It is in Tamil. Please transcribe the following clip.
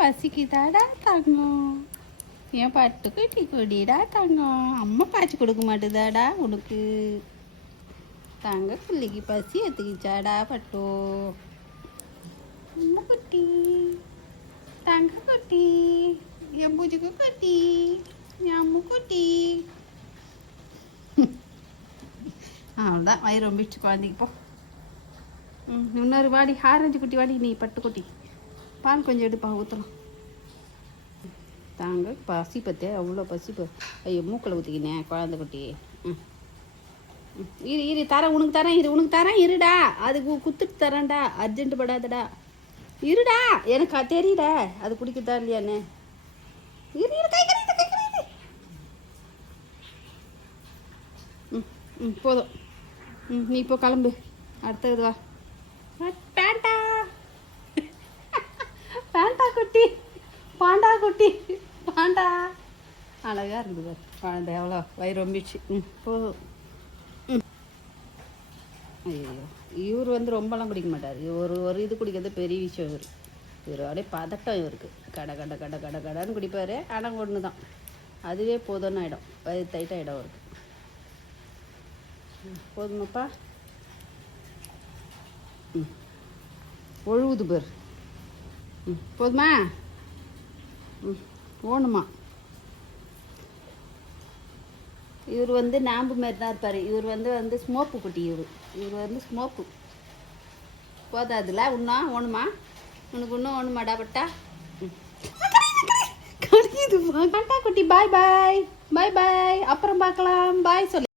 பசிக்குதாடா தங்கம்? என் பட்டுக்குட்டி கொடிடா தங்கம். அம்மா காய்ச்சி கொடுக்க மாட்டுதாடா உனக்கு? தங்க பிள்ளைக்கு பசி எடுத்துக்கிச்சாடா பட்டோ? அம்மா குட்டி, தங்க குட்டி, என் பூஜைக்கு குட்டி, என் அம்மு குட்டி. அவ்வளோதான், வயிறு ரொம்பிடுச்சு குழந்தைக்கு. போ. இன்னொரு வாடி, ஆரஞ்சு குட்டி வாடி, நீ பட்டு குட்டி. பால் கொஞ்சம் எடுப்பா, ஊற்றலாம். தாங்க பசி பற்றியா? அவ்வளோ பசி ஐயோ, மூக்கில் ஊற்றிக்கினேன் குழந்தை குட்டி. இரு இரு, தரேன் உனக்கு, தரேன் இரு, உனக்கு தரேன் இருடா. அதுக்கு குத்துட்டு தரேன்டா, அர்ஜென்ட் படாதடா. இருடா, எனக்கு தெரியல அது குடிக்குதா இல்லையான்னு. இரு இரு, கை கரையுது, கை கரையுது. போதும். நீ இப்போ கிளம்பு, அடுத்தது வா. பேண்டா பேண்டா குட்டி, பாண்டா குட்டி, பாண்டா. அழகா இருக்குது குழந்தை, எவ்வளோ வயிறு ரொம்பிச்சு. போதும். ஐயோ, இவர் வந்து ரொம்பலாம் குடிக்க மாட்டார். ஒரு இது குடிக்கிறது பெரிய விஷயம். இவர் அப்படியே பதட்டம் இவருக்கு. கடை கடை கடை கடை கடைன்னு குடிப்பார். ஆனால் ஒன்று தான், அதுவே போதும்னு ஆகிடும், வயிறு டைட்டாகிடும் அவருக்கு. போதுமாப்பா? ஒழுகுது பேர். போதுமா? ஓணுமா? இவர் வந்து நாம்பு மாரி தான் இருப்பார். இவர் வந்து ஸ்மோப்பு குட்டி. இவர் வந்து ஸ்மோப்பு. போதாதுல இன்னும் ஓணுமா? உனக்கு இன்னும் ஓணுமாடா பட்டா? கிடைக்குதுப்பா. கண்டா குட்டி, பாய் பாய், பாய் பாய், அப்புறம் பார்க்கலாம், பாய் சொல்லு.